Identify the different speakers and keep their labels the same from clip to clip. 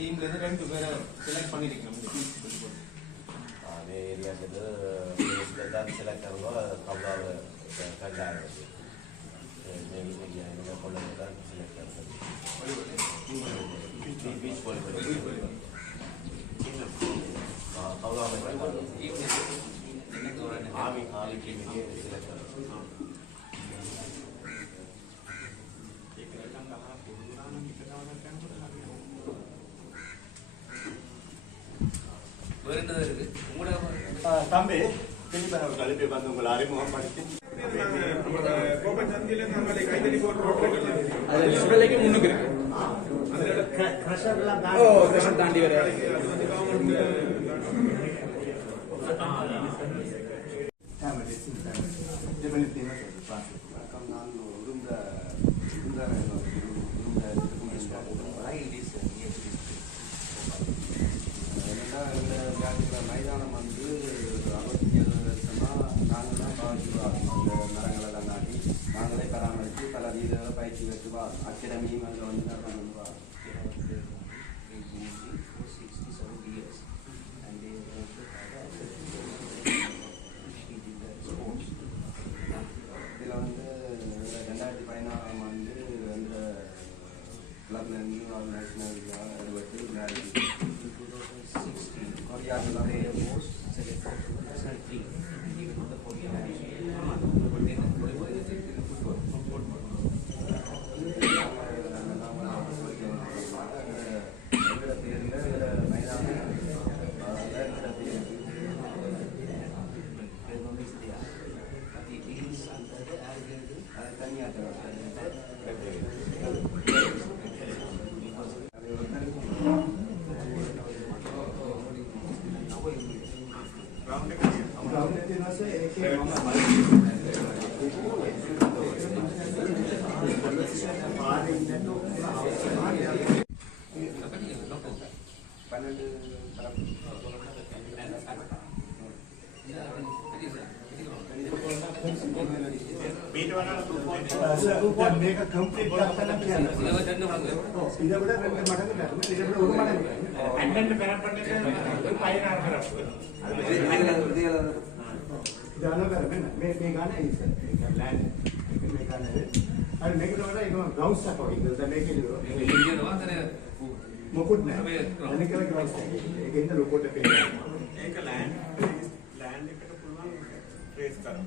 Speaker 1: டீம்ல இருந்து ரெண்டு பேரை செலக்ட் பண்ணிருக்கீங்க இந்த
Speaker 2: அதே ஏரியாவில் தான் செலக்ட் ஆகும்போது கம்மாவை கண்டாங்க நீங்கள் கொண்டு தான் செலக்ட் ஆகுது பீச் வாலிபால் கவுதாவை ஆமி ஆமி டீமுக்கு செலக்ட் ஆகுது
Speaker 3: தம்பி திருப்பி அவர் கழிப்பை வந்து உங்களை அறிமுகப்படுத்தி.
Speaker 1: அது சுடலைக்கு முன்னுக்கு இருக்கு
Speaker 3: க்ரஷர்லாம்
Speaker 1: ஓ கிரஷன்
Speaker 3: Gracias. දැන්
Speaker 4: මේක කම්ප්ලීට් කරලා කියන්න.
Speaker 5: ඉලව දෙන්න හංග.
Speaker 4: ඔව් ඉලවට වෙන්න මට බැහැ. ඉලවට උරු මට බැහැ. ඇන්ඩෙන්ට පෙරප්පන්නේ පයින් ආර කරපු. අද මේ දේලා. දාන කරන්නේ මේ මේ ගාන ඉස්සර. මේ ලෑන්ඩ් මේ ගාන. අර මේක තමයි ඒක ග්‍රවුන්ඩ් සපෝට්. ඉතින් මේකේ
Speaker 5: නේද? මේක නේද?
Speaker 4: මොකුත් නැහැ. එන කියලා ග්‍රවුන්ඩ් එක. ඒකෙන්ද ලොකෝට පේනවා.
Speaker 6: ඒක ලෑන්ඩ් ලෑන්ඩ් එකට පුළුවන් ට්‍රේස් කරන්න.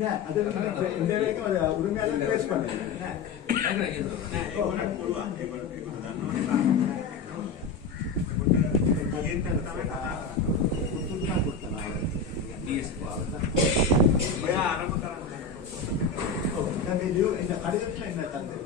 Speaker 4: නෑ අද ඉන්දියාවේ ඒක වල උරුමයන් ට්‍රේස් කරන්නේ නෑ.
Speaker 6: නෑ ඒක නෑ. ඒකට පුළුවන්. ඒක ඒක දන්නවා. ඒකට කලින් තමයි කතා
Speaker 4: කරන්නේ. මුතුන්ට
Speaker 5: කොටනවා. DS පාවත.
Speaker 6: ඔයා ආරම්භ කරන්න.
Speaker 4: ඔව්. දැන් මේ ලියු ඉන්න කඩේ තියෙන තන්දේ.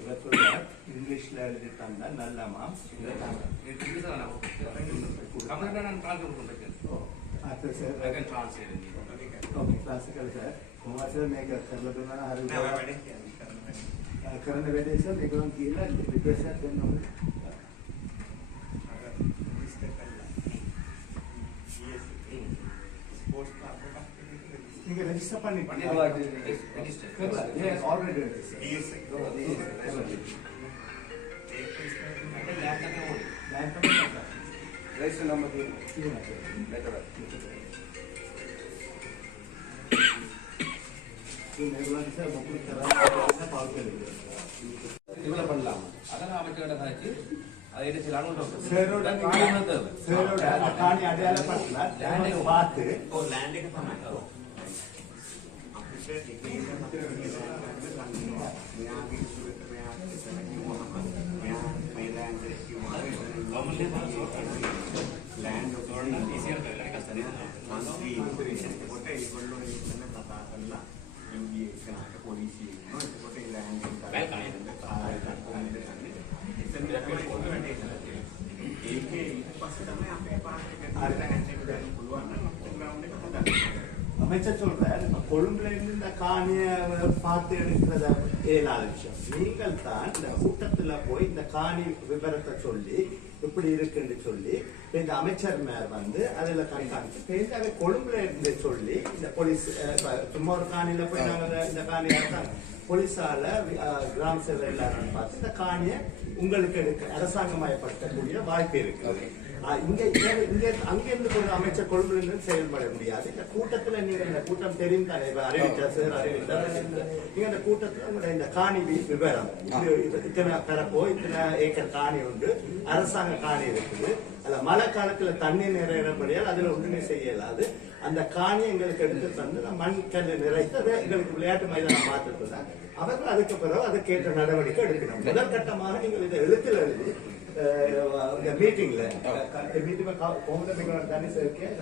Speaker 5: ಇವತ್ತು ಇಂಗ್ಲೀಷ್ನಲ್ಲಿ
Speaker 4: ತಂದ ನಲ್ಲಮ್ಮ अच्छा
Speaker 5: सर अगर translate
Speaker 4: okay classical sir Kumar sir मैं
Speaker 6: कर लगे ना हर करने
Speaker 4: बैठे सर एक बार की ना रिक्वेस्ट सर देन
Speaker 6: हम अगर इसका कल ये स्पोर्ट्स का आपका
Speaker 4: நீங்க ரெஜிஸ்டர் பண்ணி பண்ணி ஆல்ரெடி
Speaker 3: ரெஜிஸ்டர் நம்பர்
Speaker 1: பண்ணலாம்
Speaker 5: அதெல்லாம் அமைச்சர்கிட்ட
Speaker 6: தாக்கி ಸೇರೋಡ ಕಾಣಿ ಅಡಯಾಳ ಪಟ್ಲ ಲ್ಯಾಂಡ್ ಬಾತ್ ಲ್ಯಾಂಡ್ ಲ್ಯಾಂಡ್ ಕೊಟ್ಟೆ
Speaker 4: ಇಟ್ಕೊಂಡು ನನ್ನ ಕಥಾ ಎಲ್ಲ ನಮಗೆ ಚೆನ್ನಾಗಿ ಪೊಲೀಸ್ பார்த்து எடுக்கிறத இயலாத விஷயம் நீங்கள் தான் இந்த கூட்டத்துல போய் இந்த காணி விவரத்தை சொல்லி இப்படி இருக்குன்னு சொல்லி இந்த அமைச்சர் மேல் வந்து அதுல கண்காணிச்சு பேசி அதை கொழும்புல இருந்து சொல்லி இந்த போலீஸ் அஹ், சும்மா ஒரு காணியில போய் நாங்க இந்த காணியை போலீஸால கிராம சேவை எல்லாரும் பார்த்து இந்த காணியை உங்களுக்கு எடுக்க அரசாங்கமயப்படுத்தக்கூடிய வாய்ப்பு இருக்கு. இங்க இங்க- அங்கிருந்து ஒரு அமைச்சர் கொழும்புல இருந்து செயல்பட முடியாது. இந்த கூட்டத்துல நீங்க இந்த கூட்டம் தெரியும் தானே அறிவிச்சார் சார் அறிவித்தார் நீங்க அந்த கூட்டத்துல உங்களுடைய இந்த காணி விவரம். இது- இது- இத்தனை பரப்போ இத்தனை ஏக்கர் காணி உண்டு. அரசாங்க காணி இருக்குது. அல்ல மழை காலத்துல தண்ணி நிறையிறபடியால் அதுல ஒன்றுமே செய்யலாது. அந்த காணியங்களுக்கு எடுத்து தந்து மண் கல் நிறைத்து அதை எங்களுக்கு விளையாட்டு மைதானம் பார்த்துருக்கோம் அவர்கள் அதுக்கு பிறகு அதுக்கேற்ற நடவடிக்கை எடுக்கணும். முதல் கட்டமாக நீங்கள் இதை எழுத்தில் எழுதி இந்த மீட்டிங்ல மீட்டிங்
Speaker 6: தானே
Speaker 4: சேர்க்கேன்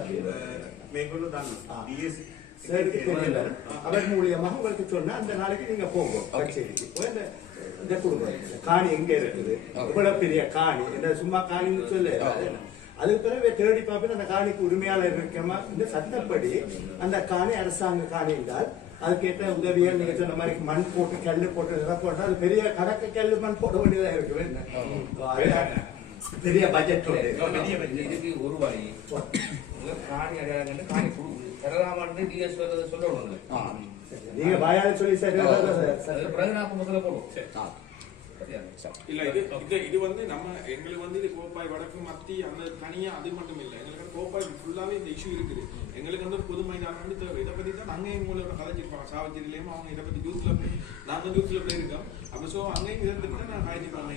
Speaker 4: சேர்த்து அவர் மூலியமாக உங்களுக்கு சொன்னா அந்த நாளைக்கு நீங்க போகும் சரி இந்த குடும்பம் காணி எங்க இருக்குது? இவ்வளவு பெரிய காணி. இந்த சும்மா காணின்னு சொல்லு அதுக்கு பிறகு தேடி பார்ப்பேன் அந்த காணிக்கு உரிமையாளர் இருக்கமா இந்த சட்டப்படி அந்த காணி அரசாங்க காணி என்றால் அதுக்கேற்ற உதவிகள் நீங்க சொன்ன மாதிரி மண் போட்டு கல்லு போட்டு இதெல்லாம் போட்டா அது பெரிய கடக்க கல்லு மண் போட வேண்டியதா இருக்கு என்ன? பெரிய பட்ஜெட்
Speaker 5: இது- இதுக்கு ஒரு வழி. காணி அடையாளம் காணி தரலாமான்னு டிஎஸ் சொல்லணும்
Speaker 4: நீங்க வாயால சொல்லி சரி
Speaker 5: நான் முதல்ல போடுவோம்?
Speaker 1: இல்ல இது இது இது வந்து நம்ம எங்களுக்கு வந்து இது கோப்பாய் வடக்கு மத்தி அந்த தனியா அது மட்டும் இல்ல எங்களுக்கு கோப்பாய் ஃபுல்லாவே இந்த இஷ்யூ இருக்குது. எங்களுக்கு வந்து பொது மைதானம் வந்து தேவை. இதை பத்தி தான் அங்கேயும் மூலம் கதைச்சிருப்பாங்க சாவச்சேரியிலேயும் அவங்க இதை பத்தி நான் தான் யூத்ல போயிருக்கோம். அப்ப சோ அங்கேயும் இதை பத்தி நான்
Speaker 5: பண்ணியிருப்பாங்க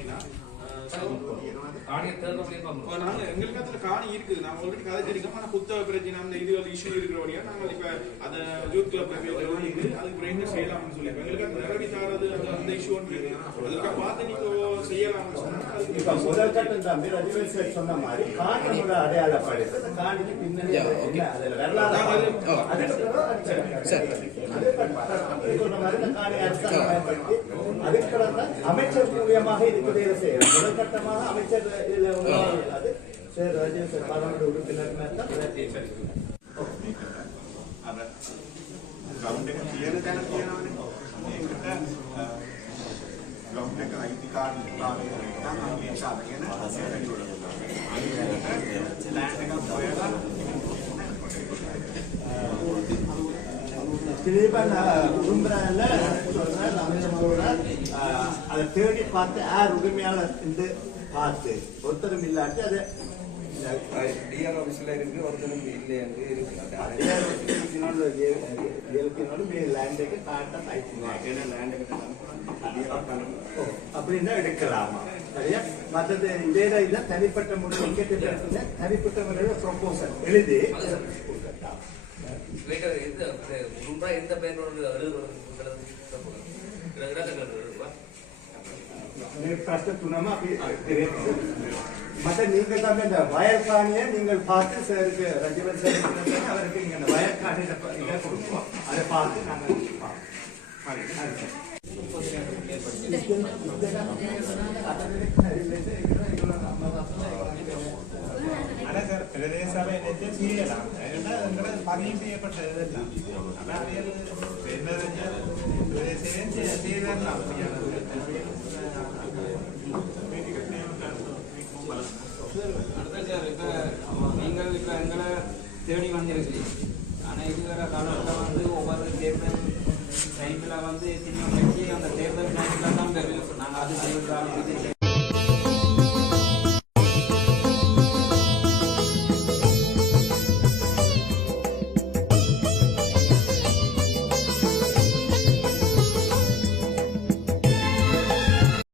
Speaker 1: நாங்க எங்களுக்கு அதுல காணி இருக்குது நாங்க ஆல்ரெடி கதைச்சிருக்கோம் ஆனா புத்தக பிரச்சனை அந்த இதுகள் இஷ்யூ இருக்கிறபடியா நாங்க இப்ப அந்த யூத் இது அதுக்கு என்ன செய்யலாம்னு சொல்லி எங்களுக்கு அந்த நிறைவேறி தாரது அந்த இஷ்யூ இருக்கு பார்த்து நீங்க செய்யலாம்னு சொன்னா
Speaker 4: இப்ப முதல் கட்டம் தம்பி சொன்ன மாதிரி காணியோட அடையாளப்படுத்து காணிக்கு பின்னணி அதுல வரலாறு மாதிரி காணி அரசாங்கம் பயன்படுத்தி அதுக்கு பிறகு தான் அமைச்சர் மூலியமாக இதுக்கு வேலை செய்யணும் முதல் கட்டமாக அமைச்சர் இதுல உருவாக இயலாது சார் ரஜினி சார் பாராளுமன்ற உறுப்பினர் மேல் தான் வேலை செய்யணும்.
Speaker 6: අර ග්‍රවුන්ඩ් එක තියෙන තැන තියෙනවානේ. ඒකට ග්‍රවුන්ඩ් එක අයිතිකාරී භාවය නැත්නම් ඒක අරගෙන අනිත් ලෑන්ඩ් එකක් හොයලා
Speaker 4: திலீபன் உடும்புறால சொல்றார் அமைச்சர் சொல்றார் ஆஹ், அதை தேடி பார்த்து யார் உரிமையாளர் என்று பார்த்து. ஒருத்தரும் இல்லாட்டி அதை
Speaker 3: டிஆர் ஆஃபீஸில் இருக்கு ஒருத்தரும் இல்லை என்று
Speaker 4: அப்படின்னா எடுக்கலாமா? சரியா? மற்றது இதே இதில் தனிப்பட்ட முறையில் தனிப்பட்ட முறையில் ப்ரொபோசல் எழுதி.
Speaker 5: எந்த பெயரோடு
Speaker 4: மற்ற நீங்கள் தான் இந்த பார்த்து சருக்கு ரஜிவன் சார் அவருக்கு இங்க இந்த வயற்காணி இதை கொடுப்போம் அதை பார்த்து நாங்கள்
Speaker 6: பிரதேச செய்யலாம் பதிவு செய்யப்பட்டதெல்லாம் என்ன பிரதேசයෙන්
Speaker 7: நீங்கள் இப்போ எங்களை தேடி வந்திருக்கீங்க ஆனால் இதுவரை காலத்தில் வந்து ஒவ்வொரு தேர்தல் டைமில் வந்து சின்ன கட்சி அந்த தேர்தல் டைமில் தான் நாங்கள் அது செய்யலாம் இது